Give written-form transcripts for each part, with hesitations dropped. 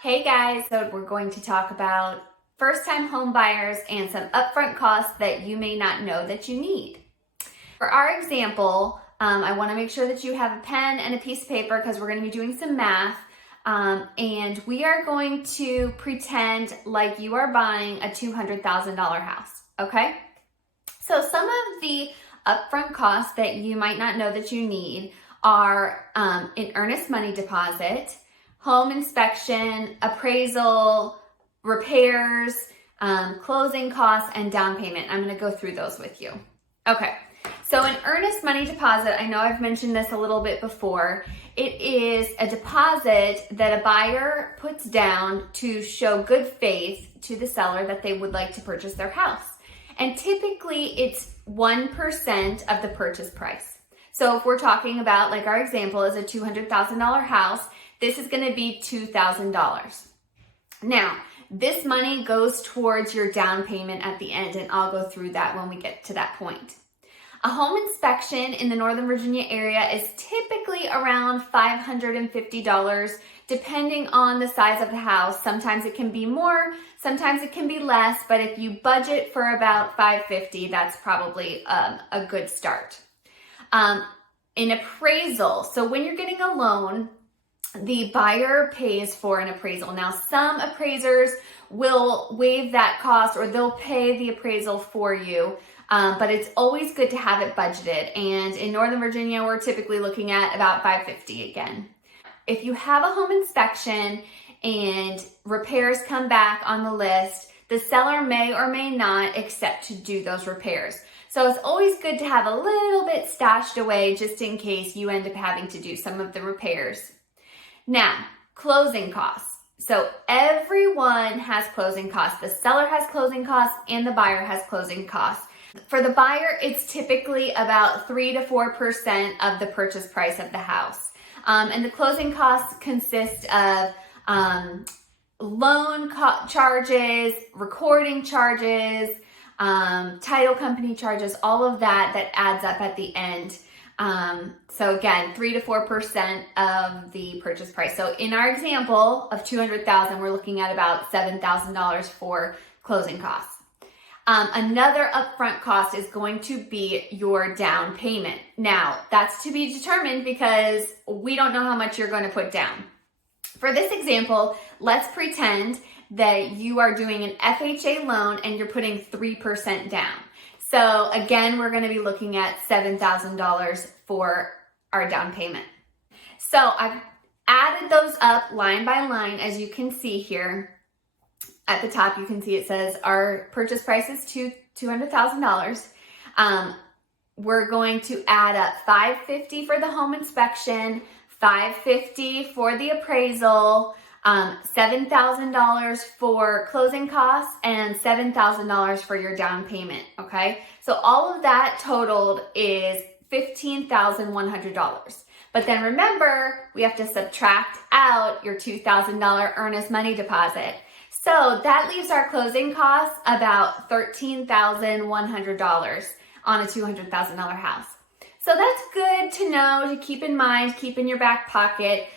Hey guys, so we're going to talk about first-time home buyers and some upfront costs that you may not know that you need. For our example, I want to make sure that you have a pen and a piece of paper because we're going to be doing some math, and we are going to pretend like you are buying a $200,000 house, okay? So some of the upfront costs that you might not know that you need are an earnest money deposit, home inspection, appraisal, repairs, closing costs, and down payment. I'm going to go through those with you. Okay, so an earnest money deposit, I know I've mentioned this a little bit before. It is a deposit that a buyer puts down to show good faith to the seller that they would like to purchase their house. And typically it's 1% of the purchase price. So if we're talking about, like our example is a $200,000 house, this is going to be $2,000. Now, this money goes towards your down payment at the end, and I'll go through that when we get to that point. A home inspection in the Northern Virginia area is typically around $550, depending on the size of the house. Sometimes it can be more, sometimes it can be less, but if you budget for about $550, that's probably a good start. An appraisal, so when you're getting a loan, the buyer pays for an appraisal. Now, some appraisers will waive that cost or they'll pay the appraisal for you, but it's always good to have it budgeted. And in Northern Virginia, we're typically looking at about $550 again. If you have a home inspection and repairs come back on the list, the seller may or may not accept to do those repairs. So it's always good to have a little bit stashed away just in case you end up having to do some of the repairs. Now, closing costs. So everyone has closing costs. The seller has closing costs and the buyer has closing costs. For the buyer, it's typically about 3 to 4% of the purchase price of the house. And the closing costs consist of loan charges, recording charges, title company charges, all of that adds up at the end. So again, 3 to 4% of the purchase price. So in our example of $200,000, we're looking at about $7,000 for closing costs. Another upfront cost is going to be your down payment. Now, that's to be determined because we don't know how much you're going to put down. For this example, let's pretend that you are doing an FHA loan and you're putting 3% down. So again, we're going to be looking at $7,000 for our down payment. So I've added those up line by line, as you can see here. At the top, you can see it says our purchase price is $200,000. We're going to add up $550 for the home inspection, $550 for the appraisal, $7,000 for closing costs, and $7,000 for your down payment, okay? So all of that totaled is $15,100. But then remember, we have to subtract out your $2,000 earnest money deposit. So that leaves our closing costs about $13,100 on a $200,000 house. So that's good to know, to keep in mind, keep in your back pocket,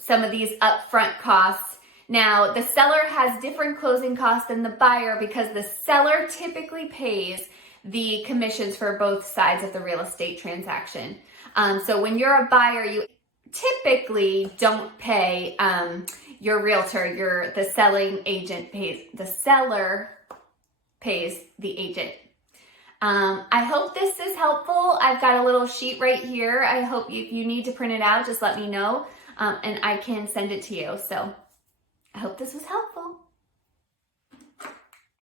some of these upfront costs. Now, the seller has different closing costs than the buyer because the seller typically pays the commissions for both sides of the real estate transaction. So when you're a buyer, you typically don't pay your realtor, the selling agent pays, the seller pays the agent. I hope this is helpful. I've got a little sheet right here. I hope if you need to print it out, just let me know, and I can send it to you. So I hope this was helpful.